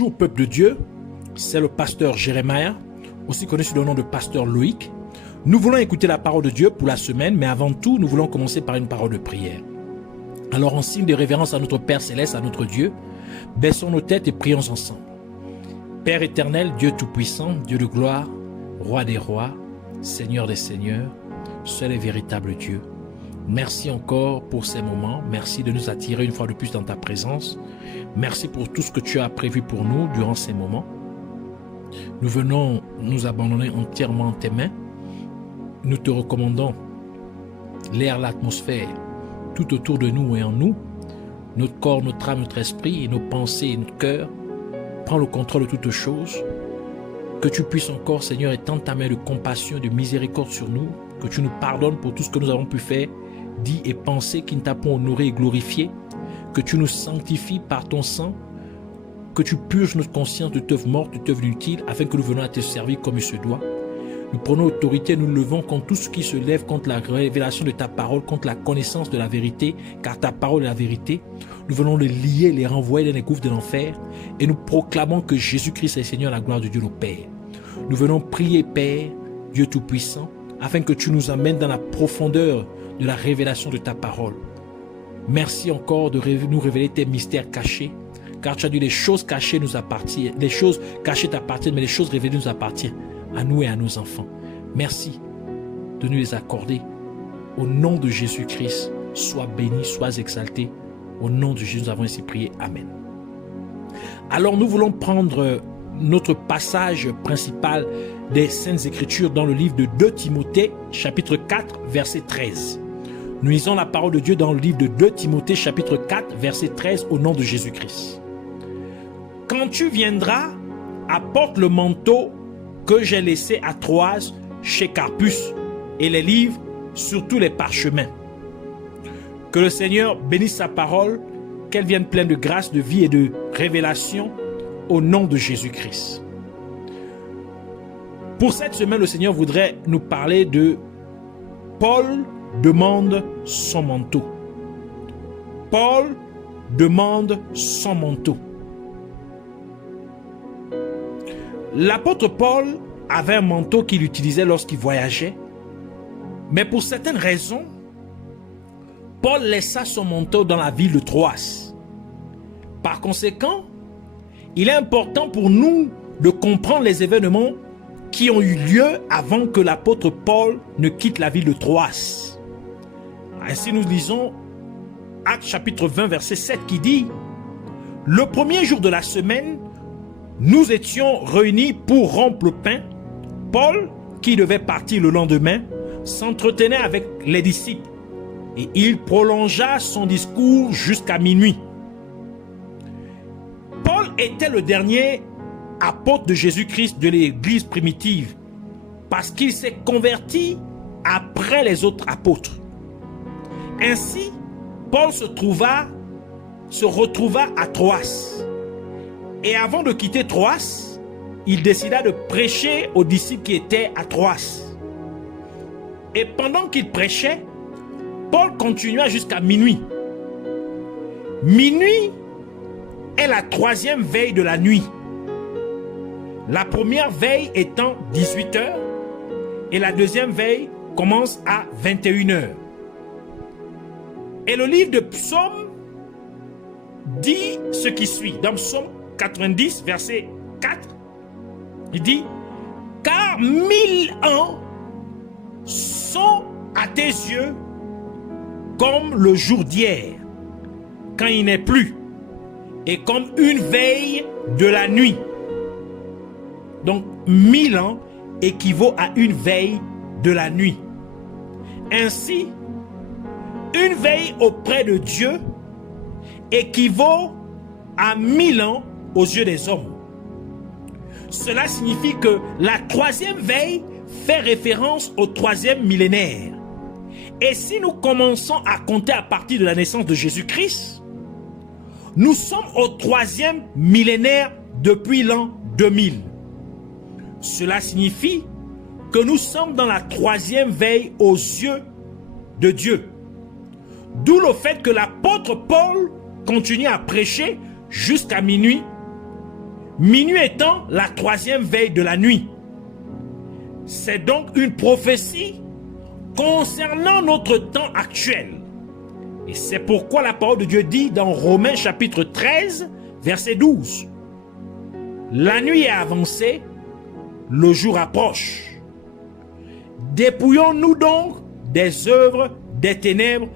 Bonjour peuple de Dieu, c'est le pasteur Jérémia, aussi connu sous le nom de pasteur Loïc. Nous voulons écouter la parole de Dieu pour la semaine, mais avant tout, nous voulons commencer par une parole de prière. Alors en signe de révérence à notre Père Céleste, à notre Dieu, baissons nos têtes et prions ensemble. Père éternel, Dieu tout-puissant, Dieu de gloire, Roi des rois, Seigneur des seigneurs, seul et véritable Dieu. Merci encore pour ces moments. Merci de nous attirer une fois de plus dans ta présence. Merci pour tout ce que tu as prévu pour nous durant ces moments. Nous venons nous abandonner entièrement en tes mains. Nous te recommandons l'air, l'atmosphère, tout autour de nous et en nous, notre corps, notre âme, notre esprit, et nos pensées et notre cœur. Prends le contrôle de toutes choses. Que tu puisses encore, Seigneur, étendre ta main de compassion et de miséricorde sur nous. Que tu nous pardonnes pour tout ce que nous avons pu faire, dit et penser qui ne t'a pas honoré et glorifié. Que tu nous sanctifies par ton sang. Que tu purges notre conscience de t'œuvre morte, de t'œuvre inutile, afin que nous venions à te servir comme il se doit. Nous prenons autorité, nous levons contre tout ce qui se lève contre la révélation de ta parole, contre la connaissance de la vérité, car ta parole est la vérité. Nous venons les lier, les renvoyer dans les gouffres de l'enfer, et nous proclamons que Jésus-Christ est Seigneur, la gloire de Dieu le Père. Nous venons prier, Père, Dieu Tout-Puissant, afin que tu nous amènes dans la profondeur de la révélation de ta parole. Merci encore de nous révéler tes mystères cachés, car tu as dit les choses cachées nous appartiennent, les choses cachées t'appartiennent, mais les choses révélées nous appartiennent, à nous et à nos enfants. Merci de nous les accorder. Au nom de Jésus-Christ, sois béni, sois exalté. Au nom de Jésus, nous avons ainsi prié. Amen. Alors nous voulons prendre notre passage principal des Saintes Écritures dans le livre de 2 Timothée, chapitre 4, verset 13. Nous lisons la parole de Dieu dans le livre de 2 Timothée, chapitre 4, verset 13, au nom de Jésus-Christ. Quand tu viendras, apporte le manteau que j'ai laissé à Troas chez Carpus et les livres, surtout les parchemins. Que le Seigneur bénisse sa parole, qu'elle vienne pleine de grâce, de vie et de révélation au nom de Jésus-Christ. Pour cette semaine, le Seigneur voudrait nous parler de Paul demande son manteau. Paul demande son manteau. L'apôtre Paul avait un manteau qu'il utilisait lorsqu'il voyageait, mais pour certaines raisons, Paul laissa son manteau dans la ville de Troas. Par conséquent, il est important pour nous de comprendre les événements qui ont eu lieu avant que l'apôtre Paul ne quitte la ville de Troas. Ainsi nous lisons Actes chapitre 20 verset 7 qui dit « Le premier jour de la semaine, nous étions réunis pour rompre le pain. Paul, qui devait partir le lendemain, s'entretenait avec les disciples et il prolongea son discours jusqu'à minuit. » Paul était le dernier apôtre de Jésus-Christ de l'église primitive parce qu'il s'est converti après les autres apôtres. Ainsi, Paul se retrouva à Troas. Et avant de quitter Troas, il décida de prêcher aux disciples qui étaient à Troas. Et pendant qu'il prêchait, Paul continua jusqu'à minuit. Minuit est la troisième veille de la nuit. La première veille étant 18h et la deuxième veille commence à 21h. Et le livre de Psaume dit ce qui suit. Dans Psaume 90, verset 4, il dit « Car 1000 ans sont à tes yeux comme le jour d'hier, quand il n'est plus, et comme une veille de la nuit. » Donc 1000 ans équivaut à une veille de la nuit. Ainsi, une veille auprès de Dieu équivaut à 1000 ans aux yeux des hommes. Cela signifie que la troisième veille fait référence au troisième millénaire. Et si nous commençons à compter à partir de la naissance de Jésus-Christ, nous sommes au troisième millénaire depuis l'an 2000. Cela signifie que nous sommes dans la troisième veille aux yeux de Dieu. D'où le fait que l'apôtre Paul continue à prêcher jusqu'à minuit, Minuit étant la troisième veille de la nuit. C'est donc une prophétie concernant notre temps actuel. Et c'est pourquoi la parole de Dieu dit dans Romains chapitre 13, verset 12. La nuit est avancée, le jour approche. Dépouillons-nous donc des œuvres des ténèbres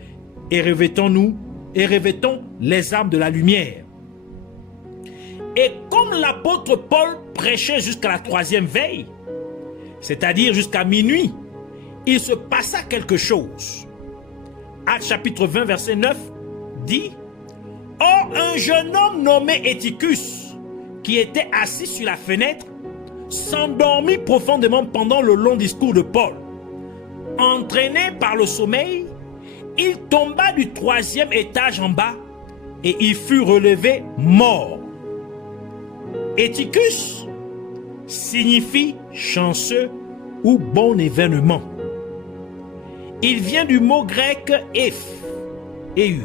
et revêtons les armes de la lumière. Et comme l'apôtre Paul prêchait jusqu'à la troisième veille, c'est-à-dire jusqu'à minuit, il se passa quelque chose. Actes chapitre 20, verset 9 dit: Or, un jeune homme nommé Éticus, qui était assis sur la fenêtre, s'endormit profondément pendant le long discours de Paul. Entraîné par le sommeil, il tomba du troisième étage en bas et il fut relevé mort. Éticus signifie chanceux ou bon événement. Il vient du mot grec eu,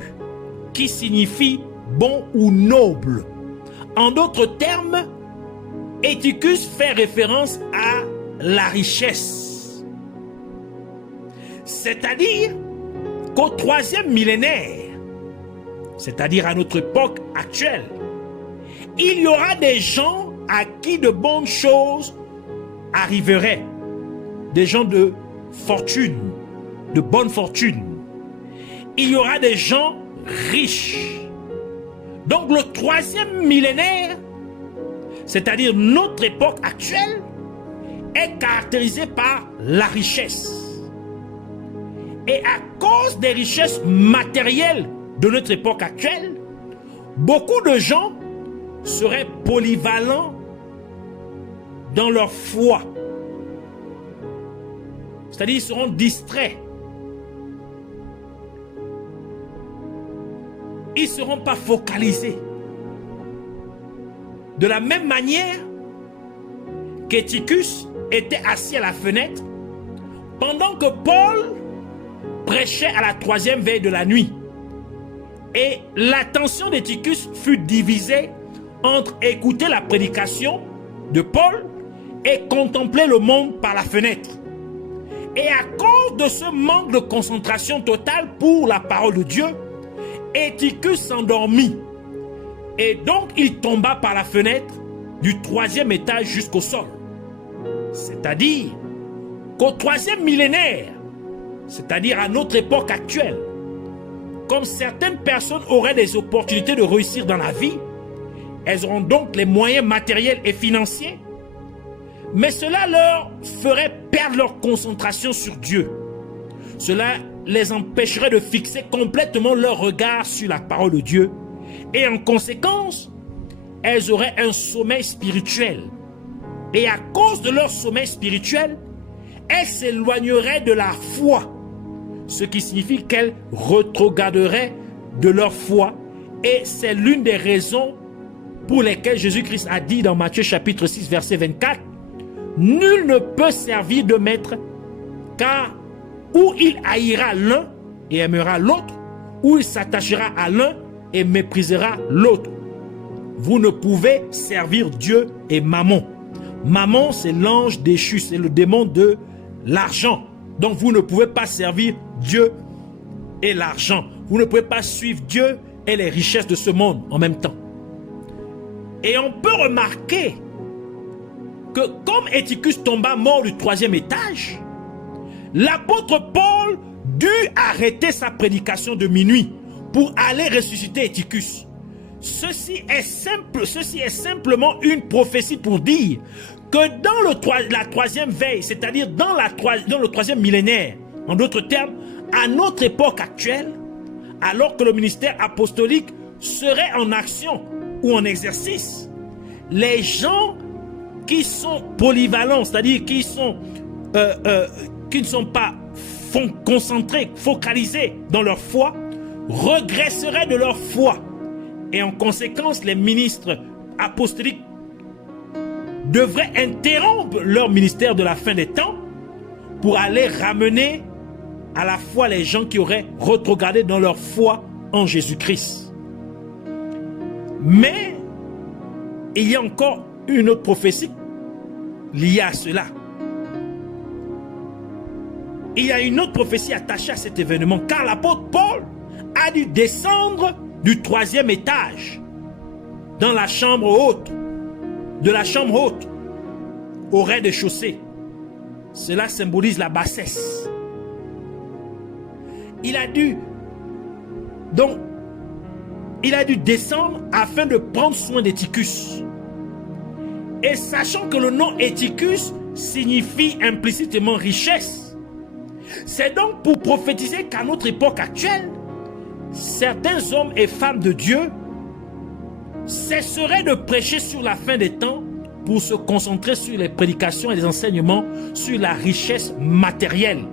qui signifie bon ou noble. En d'autres termes, Éticus fait référence à la richesse. C'est-à-dire qu'au troisième millénaire, c'est-à-dire à notre époque actuelle, il y aura des gens à qui de bonnes choses arriveraient, des gens de fortune, de bonne fortune. Il y aura des gens riches. Donc le troisième millénaire, c'est-à-dire notre époque actuelle, est caractérisée par la richesse. Et à cause des richesses matérielles de notre époque actuelle, beaucoup de gens seraient polyvalents dans leur foi. C'est-à-dire ils seront distraits. Ils ne seront pas focalisés. De la même manière qu'Éticus était assis à la fenêtre pendant que Paul prêchait à la troisième veille de la nuit. Et l'attention d'Éticus fut divisée entre écouter la prédication de Paul et contempler le monde par la fenêtre. Et à cause de ce manque de concentration totale pour la parole de Dieu, Éticus s'endormit. Et donc il tomba par la fenêtre du troisième étage jusqu'au sol. C'est-à-dire qu'au troisième millénaire, c'est-à-dire à notre époque actuelle, comme certaines personnes auraient des opportunités de réussir dans la vie, elles auront donc les moyens matériels et financiers, mais cela leur ferait perdre leur concentration sur Dieu. Cela les empêcherait de fixer complètement leur regard sur la parole de Dieu et en conséquence, elles auraient un sommeil spirituel. Et à cause de leur sommeil spirituel, elles s'éloigneraient de la foi, ce qui signifie qu'elles rétrograderaient de leur foi. Et c'est l'une des raisons pour lesquelles Jésus-Christ a dit dans Matthieu chapitre 6 verset 24, « Nul ne peut servir de maître, car ou il haïra l'un et aimera l'autre, ou il s'attachera à l'un et méprisera l'autre. Vous ne pouvez servir Dieu et Mammon. » Mammon, c'est l'ange déchu, c'est le démon de l'argent. Donc vous ne pouvez pas servir Dieu et l'argent. Vous ne pouvez pas suivre Dieu et les richesses de ce monde en même temps. Et on peut remarquer que comme Éticus tomba mort du troisième étage, l'apôtre Paul dut arrêter sa prédication de minuit pour aller ressusciter Éticus. Ceci est simplement une prophétie pour dire que dans la troisième veille, c'est-à-dire dans le troisième millénaire, en d'autres termes, à notre époque actuelle, alors que le ministère apostolique serait en action ou en exercice, les gens qui sont polyvalents, c'est-à-dire qui ne sont pas concentrés, focalisés dans leur foi, regresseraient de leur foi. Et en conséquence, les ministres apostoliques devraient interrompre leur ministère de la fin des temps pour aller ramener à la foi les gens qui auraient rétrogradé dans leur foi en Jésus-Christ. Mais il y a encore une autre prophétie liée à cela. Il y a une autre prophétie attachée à cet événement, car l'apôtre Paul a dû descendre du 3e étage dans la chambre haute, de la chambre haute au rez-de-chaussée. Cela symbolise la bassesse. Il a dû descendre afin de prendre soin d'Éticus. Et sachant que le nom Éticus signifie implicitement richesse, c'est donc pour prophétiser qu'à notre époque actuelle, certains hommes et femmes de Dieu cesseraient de prêcher sur la fin des temps pour se concentrer sur les prédications et les enseignements sur la richesse matérielle.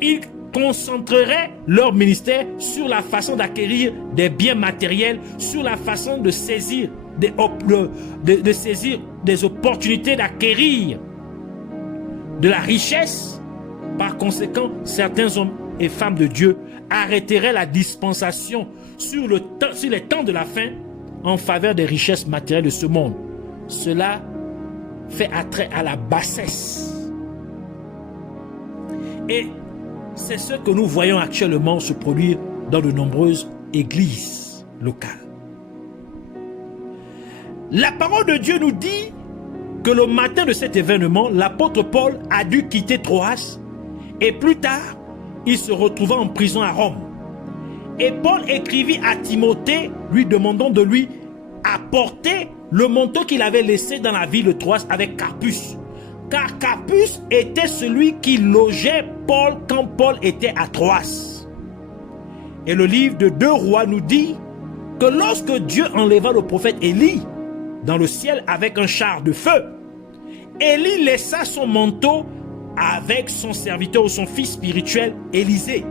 Ils concentreraient leur ministère sur la façon d'acquérir des biens matériels, sur la façon de saisir des opportunités d'acquérir de la richesse. Par conséquent, certains hommes et femmes de Dieu arrêteraient la dispensation sur les temps de la fin en faveur des richesses matérielles de ce monde. Cela fait attrait à la bassesse. Et c'est ce que nous voyons actuellement se produire dans de nombreuses églises locales. La parole de Dieu nous dit que le matin de cet événement, l'apôtre Paul a dû quitter Troas et plus tard, il se retrouva en prison à Rome. Et Paul écrivit à Timothée, lui demandant de lui apporter le manteau qu'il avait laissé dans la ville de Troas avec Carpus. Car Carpus était celui qui logeait Paul quand Paul était à Troas. Et le livre de 2 Rois nous dit que lorsque Dieu enleva le prophète Élie dans le ciel avec un char de feu, Élie laissa son manteau avec son serviteur ou son fils spirituel Élisée.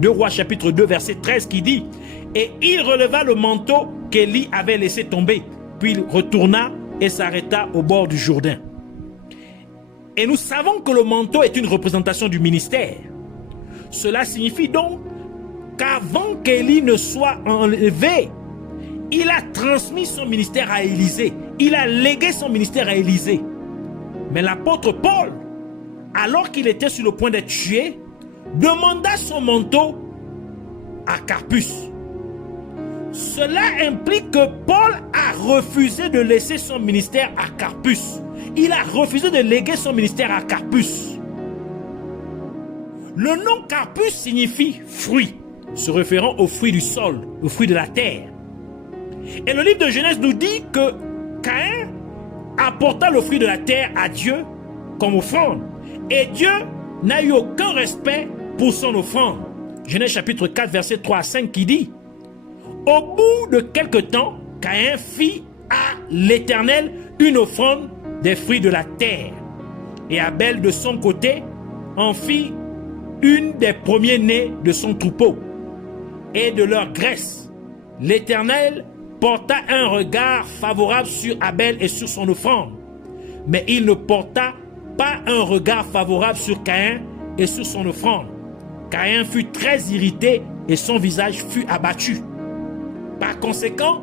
2 Rois chapitre 2 verset 13 qui dit « Et il releva le manteau qu'Élie avait laissé tomber, puis il retourna et s'arrêta au bord du Jourdain. » Et nous savons que le manteau est une représentation du ministère. Cela signifie donc qu'avant qu'Élie ne soit enlevé, il a transmis son ministère à Élisée. Il a légué son ministère à Élisée. Mais l'apôtre Paul, alors qu'il était sur le point d'être tué, demanda son manteau à Carpus. Cela implique que Paul a refusé de laisser son ministère à Carpus. Il a refusé de léguer son ministère à Carpus. Le nom Carpus signifie fruit, se référant aux fruits du sol, aux fruits de la terre. Et le livre de Genèse nous dit que Caïn apporta le fruit de la terre à Dieu comme offrande. Et Dieu n'a eu aucun respect pour son offrande. Genèse chapitre 4 verset 3 à 5 qui dit « Au bout de quelque temps, Caïn fit à l'Éternel une offrande des fruits de la terre. Et Abel de son côté en fit une des premiers-nés de son troupeau et de leur graisse. L'Éternel porta un regard favorable sur Abel et sur son offrande, mais il ne porta pas un regard favorable sur Caïn et sur son offrande. Caïn fut très irrité et son visage fut abattu. Par conséquent,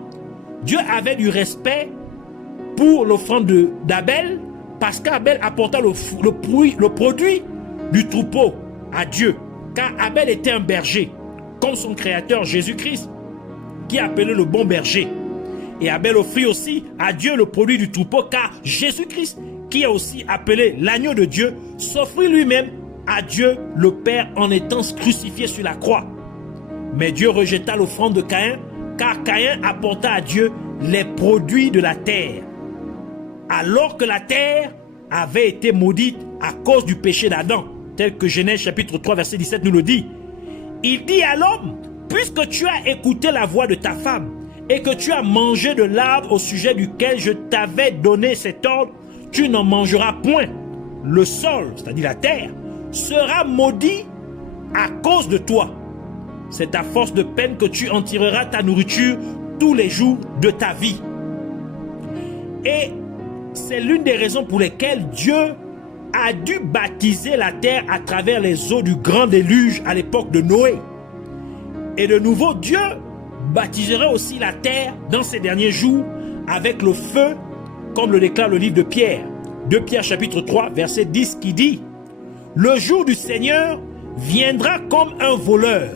Dieu avait du respect pour l'offrande d'Abel parce qu'Abel apporta le produit du troupeau à Dieu. Car Abel était un berger, comme son créateur Jésus-Christ, qui est appelé le bon berger. Et Abel offrit aussi à Dieu le produit du troupeau, car Jésus-Christ, qui est aussi appelé l'agneau de Dieu, s'offrit lui-même à Dieu le Père en étant crucifié sur la croix. Mais Dieu rejeta l'offrande de Caïn, car Caïn apporta à Dieu les produits de la terre, alors que la terre avait été maudite à cause du péché d'Adam, tel que Genèse chapitre 3 verset 17 nous le dit. Il dit à l'homme, puisque tu as écouté la voix de ta femme et que tu as mangé de l'arbre au sujet duquel je t'avais donné cet ordre, tu n'en mangeras point. Le sol, c'est-à-dire la terre, sera maudit à cause de toi. C'est à force de peine que tu en tireras ta nourriture tous les jours de ta vie. Et c'est l'une des raisons pour lesquelles Dieu a dû baptiser la terre à travers les eaux du grand déluge à l'époque de Noé. Et de nouveau, Dieu baptisera aussi la terre dans ces derniers jours avec le feu comme le déclare le livre de Pierre, 2 Pierre chapitre 3, verset 10, qui dit « Le jour du Seigneur viendra comme un voleur.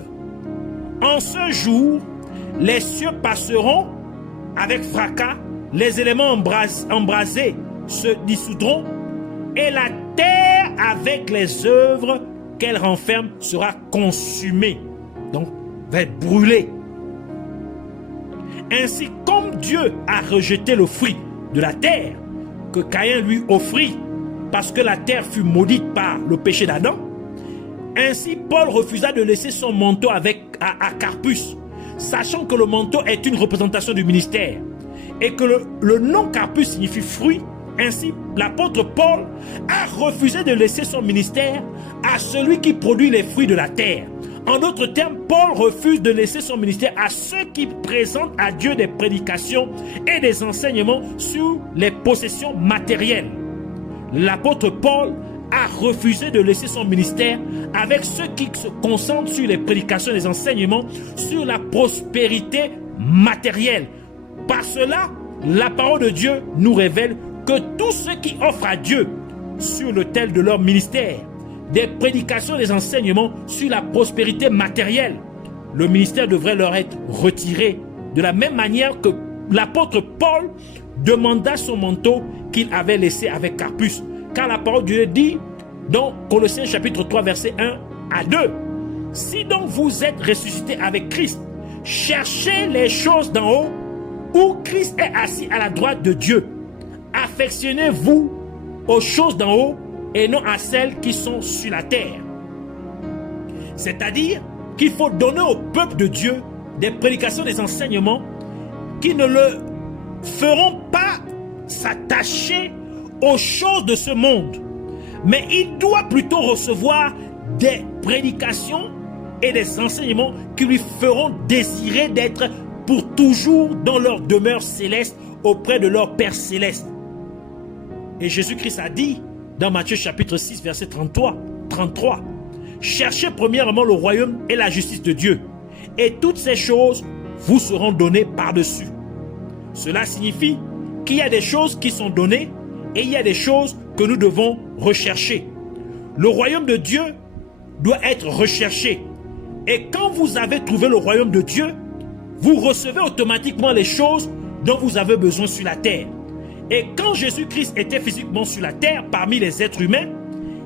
En ce jour, les cieux passeront avec fracas, les éléments embrasés se dissoudront, et la terre avec les œuvres qu'elle renferme sera consumée. » Donc, va être brûlée. Ainsi, comme Dieu a rejeté le fruit de la terre que Caïn lui offrit, parce que la terre fut maudite par le péché d'Adam, ainsi Paul refusa de laisser son manteau à Carpus, sachant que le manteau est une représentation du ministère, et que le nom Carpus signifie fruit. Ainsi, l'apôtre Paul a refusé de laisser son ministère à celui qui produit les fruits de la terre. En d'autres termes, Paul refuse de laisser son ministère à ceux qui présentent à Dieu des prédications et des enseignements sur les possessions matérielles. L'apôtre Paul a refusé de laisser son ministère avec ceux qui se concentrent sur les prédications et les enseignements sur la prospérité matérielle. Par cela, la parole de Dieu nous révèle que tous ceux qui offrent à Dieu sur l'autel de leur ministère des prédications et des enseignements sur la prospérité matérielle, le ministère devrait leur être retiré de la même manière que l'apôtre Paul demanda son manteau qu'il avait laissé avec Carpus. Car la parole de Dieu dit dans Colossiens chapitre 3 verset 1 à 2, « Si donc vous êtes ressuscités avec Christ, cherchez les choses d'en haut où Christ est assis à la droite de Dieu. Affectionnez-vous aux choses d'en haut et non à celles qui sont sur la terre. » C'est-à-dire qu'il faut donner au peuple de Dieu des prédications, des enseignements qui ne le feront pas s'attacher aux choses de ce monde. Mais il doit plutôt recevoir des prédications et des enseignements qui lui feront désirer d'être pour toujours dans leur demeure céleste auprès de leur Père céleste. Et Jésus-Christ a dit dans Matthieu chapitre 6 verset 33, « Cherchez premièrement le royaume et la justice de Dieu, et toutes ces choses vous seront données par-dessus. » Cela signifie qu'il y a des choses qui sont données et il y a des choses que nous devons rechercher. Le royaume de Dieu doit être recherché. Et quand vous avez trouvé le royaume de Dieu, vous recevez automatiquement les choses dont vous avez besoin sur la terre. Et quand Jésus-Christ était physiquement sur la terre parmi les êtres humains,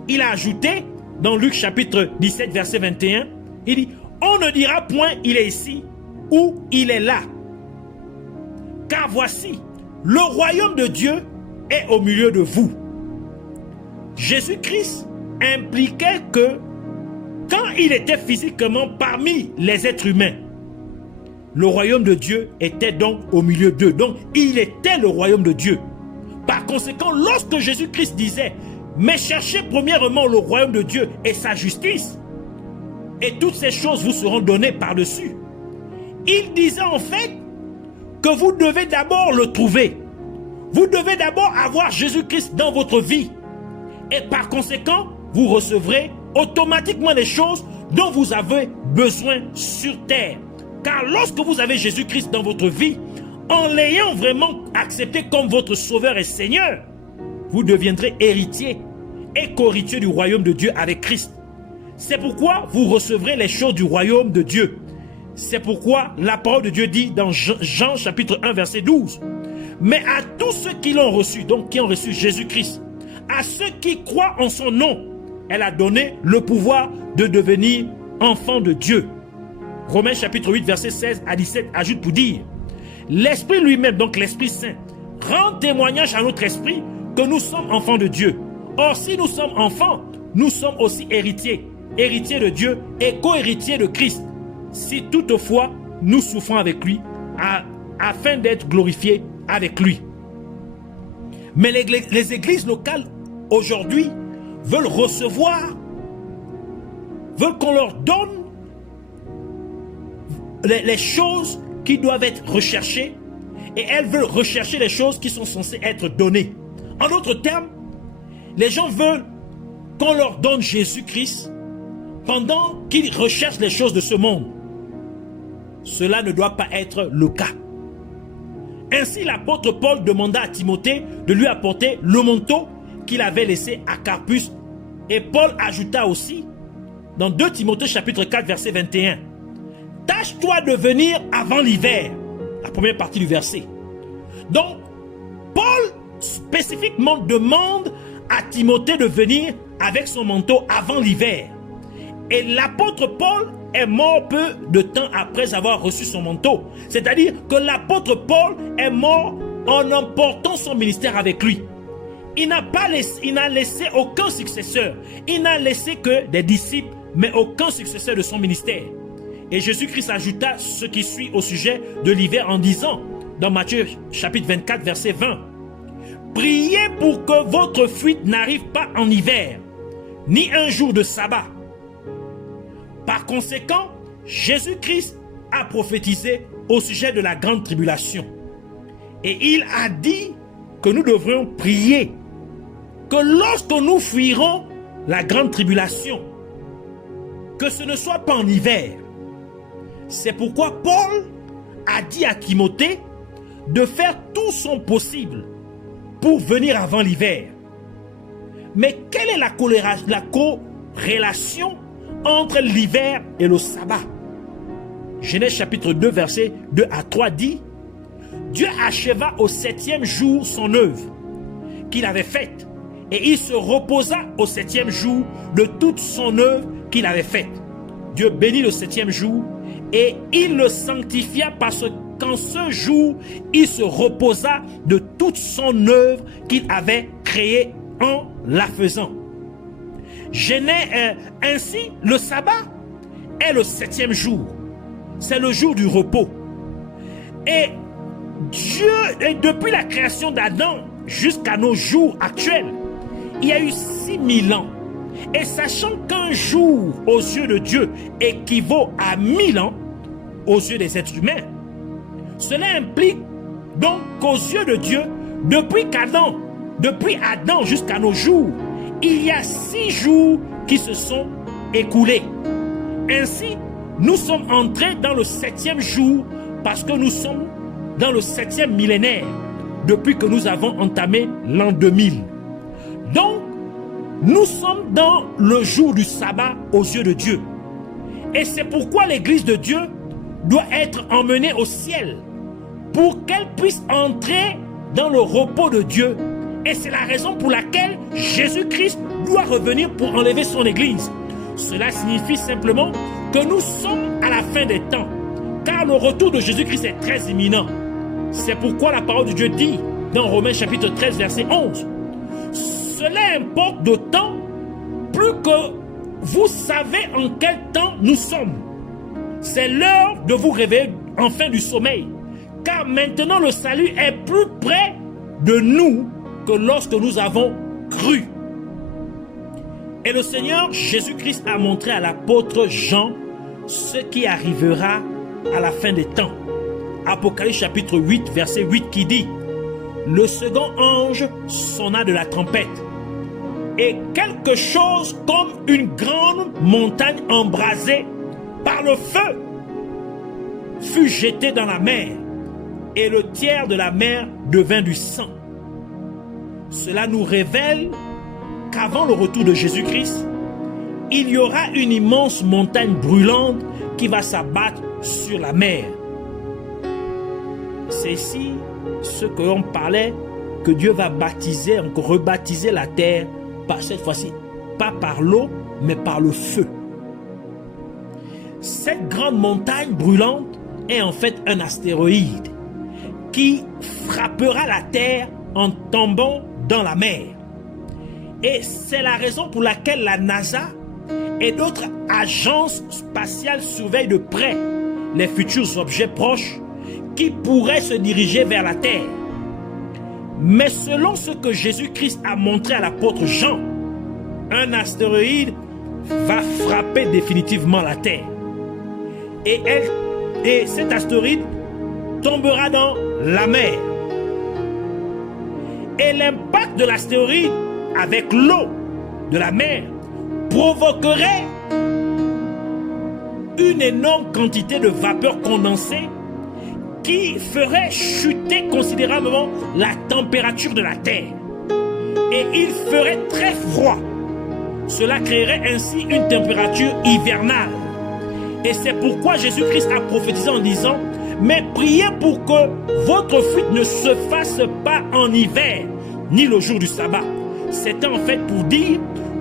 il a ajouté dans Luc chapitre 17 verset 21, il dit « On ne dira point il est ici ou il est là. Car voici, le royaume de Dieu est au milieu de vous. » Jésus-Christ impliquait que quand il était physiquement parmi les êtres humains, le royaume de Dieu était donc au milieu d'eux. Donc, il était le royaume de Dieu. Par conséquent, lorsque Jésus-Christ disait « Mais cherchez premièrement le royaume de Dieu et sa justice, et toutes ces choses vous seront données par-dessus », il disait en fait que vous devez d'abord le trouver. Vous devez d'abord avoir Jésus-Christ dans votre vie. Et par conséquent, vous recevrez automatiquement les choses dont vous avez besoin sur terre. Car lorsque vous avez Jésus-Christ dans votre vie, en l'ayant vraiment accepté comme votre Sauveur et Seigneur, vous deviendrez héritier et co-héritier du royaume de Dieu avec Christ. C'est pourquoi vous recevrez les choses du royaume de Dieu. C'est pourquoi la parole de Dieu dit dans Jean chapitre 1 verset 12, « Mais à tous ceux qui l'ont reçu, donc qui ont reçu Jésus-Christ, à ceux qui croient en son nom, elle a donné le pouvoir de devenir enfants de Dieu. » Romains chapitre 8 verset 16 à 17 ajoute pour dire « L'Esprit lui-même, donc l'Esprit Saint, rend témoignage à notre esprit que nous sommes enfants de Dieu. Or, si nous sommes enfants, nous sommes aussi héritiers, héritiers de Dieu et co-héritiers de Christ, si toutefois nous souffrons avec lui, afin d'être glorifiés avec lui. » Mais les églises locales aujourd'hui veulent recevoir, veulent qu'on leur donne les choses qui doivent être recherchées, et elles veulent rechercher les choses qui sont censées être données. En d'autres termes, les gens veulent qu'on leur donne Jésus-Christ pendant qu'ils recherchent les choses de ce monde. Cela ne doit pas être le cas. Ainsi, l'apôtre Paul demanda à Timothée de lui apporter le manteau qu'il avait laissé à Carpus. Et Paul ajouta aussi, dans 2 Timothée chapitre 4, verset 21, « Tâche-toi de venir avant l'hiver. » La première partie du verset. Donc, Paul spécifiquement demande à Timothée de venir avec son manteau avant l'hiver. Et l'apôtre Paul est mort peu de temps après avoir reçu son manteau. C'est-à-dire que l'apôtre Paul est mort en emportant son ministère avec lui. Il n'a laissé aucun successeur. Il n'a laissé que des disciples, mais aucun successeur de son ministère. Et Jésus-Christ ajouta ce qui suit au sujet de l'hiver en disant, dans Matthieu chapitre 24, verset 20, « Priez pour que votre fuite n'arrive pas en hiver, ni un jour de sabbat. » Par conséquent, Jésus-Christ a prophétisé au sujet de la grande tribulation. Et il a dit que nous devrions prier, que lorsque nous fuirons la grande tribulation, que ce ne soit pas en hiver. C'est pourquoi Paul a dit à Timothée de faire tout son possible pour venir avant l'hiver. Mais quelle est la corrélation entre l'hiver et le sabbat? Genèse chapitre 2 verset 2 à 3 dit, « Dieu acheva au 7e jour son œuvre qu'il avait faite, et il se reposa au 7e jour de toute son œuvre qu'il avait faite. Dieu bénit le 7e jour, et il le sanctifia parce qu'en ce jour, il se reposa de toute son œuvre qu'il avait créée en la faisant. » Ainsi, le sabbat est le 7e jour. C'est le jour du repos. Et depuis la création d'Adam jusqu'à nos jours actuels, il y a eu 6000 ans. Et sachant qu'un jour aux yeux de Dieu équivaut à 1000 ans aux yeux des êtres humains, cela implique donc qu'aux yeux de Dieu, depuis Adam jusqu'à nos jours, il y a 6 jours qui se sont écoulés. Ainsi, nous sommes entrés dans le 7e jour parce que nous sommes dans le 7e millénaire depuis que nous avons entamé l'an 2000. Donc, nous sommes dans le jour du sabbat aux yeux de Dieu. Et c'est pourquoi l'Église de Dieu doit être emmenée au ciel pour qu'elle puisse entrer dans le repos de Dieu. Et c'est la raison pour laquelle Jésus-Christ doit revenir pour enlever son Église. Cela signifie simplement que nous sommes à la fin des temps, car le retour de Jésus-Christ est très imminent. C'est pourquoi la parole de Dieu dit dans Romains chapitre 13 verset 11, « Cela importe d'autant plus que vous savez en quel temps nous sommes. C'est l'heure de vous réveiller enfin du sommeil, car maintenant le salut est plus près de nous que lorsque nous avons cru. » Et le Seigneur Jésus-Christ a montré à l'apôtre Jean ce qui arrivera à la fin des temps. Apocalypse chapitre 8 verset 8 qui dit, « Le second ange sonna de la trompette, et quelque chose comme une grande montagne embrasée par le feu fut jeté dans la mer, et le tiers de la mer devint du sang. » Cela nous révèle qu'avant le retour de Jésus-Christ, il y aura une immense montagne brûlante qui va s'abattre sur la mer. C'est ici ce que l'on parlait, que Dieu va baptiser, encore rebaptiser la terre, par cette fois-ci, pas par l'eau, mais par le feu. Cette grande montagne brûlante est en fait un astéroïde qui frappera la terre en tombant dans la mer. Et c'est la raison pour laquelle la NASA et d'autres agences spatiales surveillent de près les futurs objets proches qui pourraient se diriger vers la Terre. Mais selon ce que Jésus-Christ a montré à l'apôtre Jean, un astéroïde va frapper définitivement la Terre. Et cet astéroïde tombera dans la mer. Et l'impact de l'astéroïde avec l'eau de la mer provoquerait une énorme quantité de vapeur condensée qui ferait chuter considérablement la température de la terre. Et il ferait très froid. Cela créerait ainsi une température hivernale. Et c'est pourquoi Jésus-Christ a prophétisé en disant: mais priez pour que votre fuite ne se fasse pas en hiver, ni le jour du sabbat. C'était en fait pour dire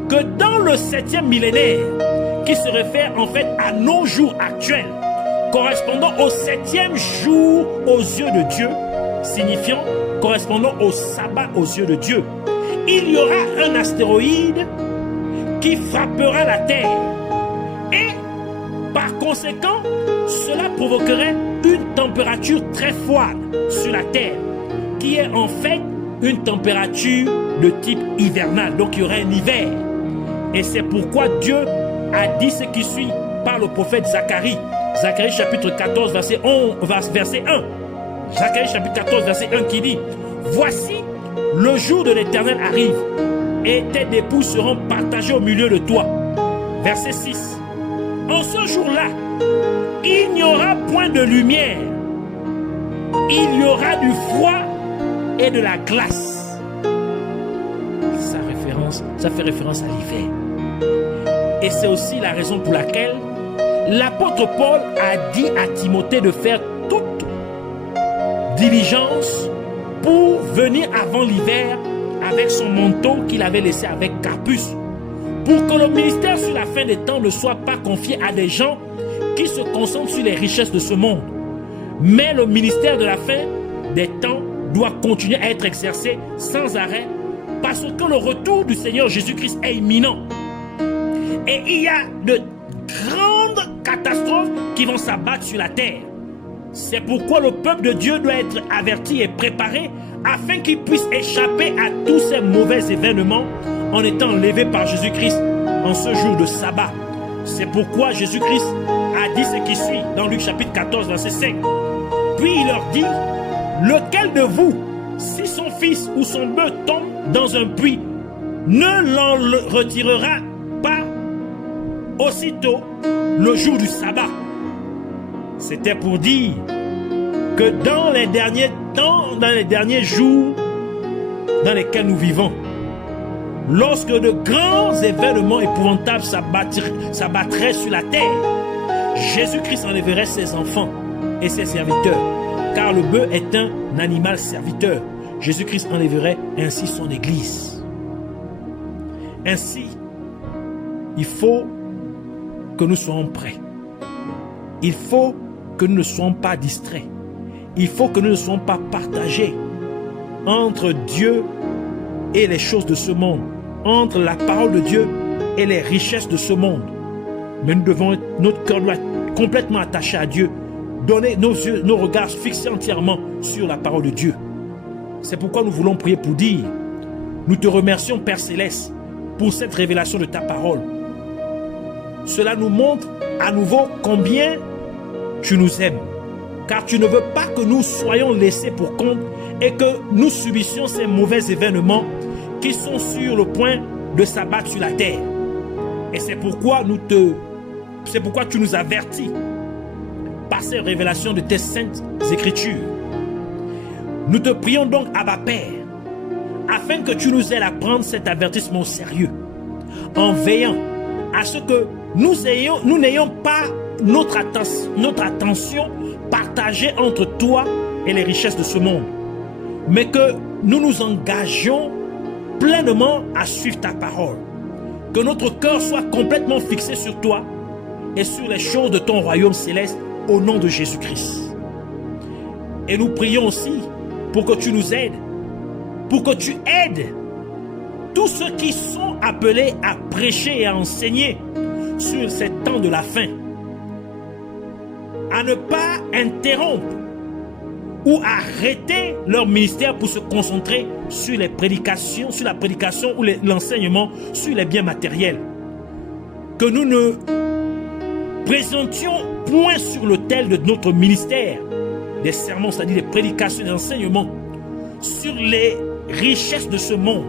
que dans le 7e millénaire, qui se réfère en fait à nos jours actuels, correspondant au 7e jour aux yeux de Dieu, signifiant correspondant au sabbat aux yeux de Dieu, il y aura un astéroïde qui frappera la Terre. Et par conséquent, cela provoquerait une température très froide sur la Terre, qui est en fait une température de type hivernal. Donc il y aurait un hiver. Et c'est pourquoi Dieu a dit ce qui suit par le prophète Zacharie. Zacharie chapitre 14 verset 1. Zacharie chapitre 14 verset 1 qui dit: voici le jour de l'Éternel arrive et tes dépouilles seront partagées au milieu de toi. Verset 6. En ce jour-là, il n'y aura point de lumière, il y aura du froid et de la glace. Ça fait référence à l'hiver. Et c'est aussi la raison pour laquelle l'apôtre Paul a dit à Timothée de faire toute diligence pour venir avant l'hiver avec son manteau qu'il avait laissé avec Carpus, pour que le ministère sur la fin des temps ne soit pas confié à des gens qui se concentrent sur les richesses de ce monde. Mais le ministère de la fin des temps doit continuer à être exercé sans arrêt, parce que le retour du Seigneur Jésus-Christ est imminent. Et il y a de grandes catastrophes qui vont s'abattre sur la terre. C'est pourquoi le peuple de Dieu doit être averti et préparé afin qu'il puisse échapper à tous ces mauvais événements en étant enlevé par Jésus-Christ en ce jour de sabbat. C'est pourquoi Jésus-Christ a dit ce qui suit dans Luc chapitre 14 verset 5. Puis il leur dit: lequel de vous, si son fils ou son bœuf tombe dans un puits, ne l'en retirera pas aussitôt le jour du sabbat? C'était pour dire que dans les derniers temps, dans les derniers jours dans lesquels nous vivons, lorsque de grands événements épouvantables s'abattraient sur la terre, Jésus-Christ enlèverait ses enfants et ses serviteurs, car le bœuf est un animal serviteur. Jésus-Christ enlèverait ainsi son Église. Ainsi, il faut que nous soyons prêts. Il faut que nous ne soyons pas distraits. Il faut que nous ne soyons pas partagés entre Dieu et les choses de ce monde, entre la parole de Dieu et les richesses de ce monde. Mais nous devons, notre cœur doit être complètement attaché à Dieu, donner nos yeux, nos regards fixés entièrement sur la parole de Dieu. C'est pourquoi nous voulons prier pour dire: nous te remercions, Père Céleste, pour cette révélation de ta parole. Cela nous montre à nouveau combien tu nous aimes, car tu ne veux pas que nous soyons laissés pour compte et que nous subissions ces mauvais événements qui sont sur le point de s'abattre sur la terre. Et c'est pourquoi tu nous avertis par ces révélations de tes saintes Écritures. Nous te prions donc, Abba Père, afin que tu nous aides à prendre cet avertissement au sérieux, en veillant à ce que nous n'ayons pas notre attention partagée entre toi et les richesses de ce monde, mais que nous nous engagions pleinement à suivre ta parole, que notre cœur soit complètement fixé sur toi et sur les choses de ton royaume céleste, au nom de Jésus-Christ. Et nous prions aussi pour que tu nous aides, pour que tu aides tous ceux qui sont appelés à prêcher et à enseigner sur ces temps de la fin, à ne pas interrompre ou arrêter leur ministère pour se concentrer sur les prédications, sur la prédication ou l'enseignement sur les biens matériels. Que nous ne présentions point sur l'autel de notre ministère des sermons, c'est-à-dire des prédications et des enseignements sur les richesses de ce monde.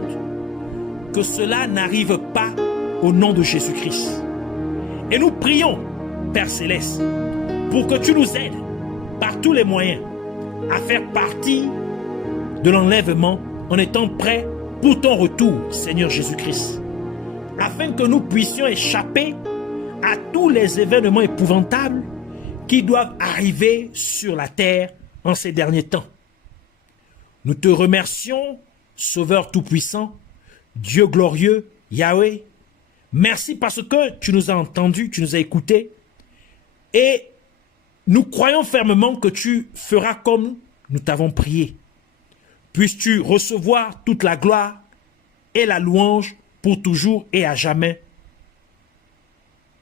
Que cela n'arrive pas au nom de Jésus-Christ. Et nous prions, Père Céleste, pour que tu nous aides par tous les moyens à faire partie de l'enlèvement en étant prêts pour ton retour, Seigneur Jésus-Christ, afin que nous puissions échapper à tous les événements épouvantables qui doivent arriver sur la terre en ces derniers temps. Nous te remercions, Sauveur Tout-Puissant, Dieu glorieux, Yahweh. Merci parce que tu nous as entendus, tu nous as écoutés. Et nous croyons fermement que tu feras comme nous t'avons prié. Puisses-tu recevoir toute la gloire et la louange pour toujours et à jamais.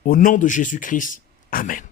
Au nom de Jésus-Christ. Amen.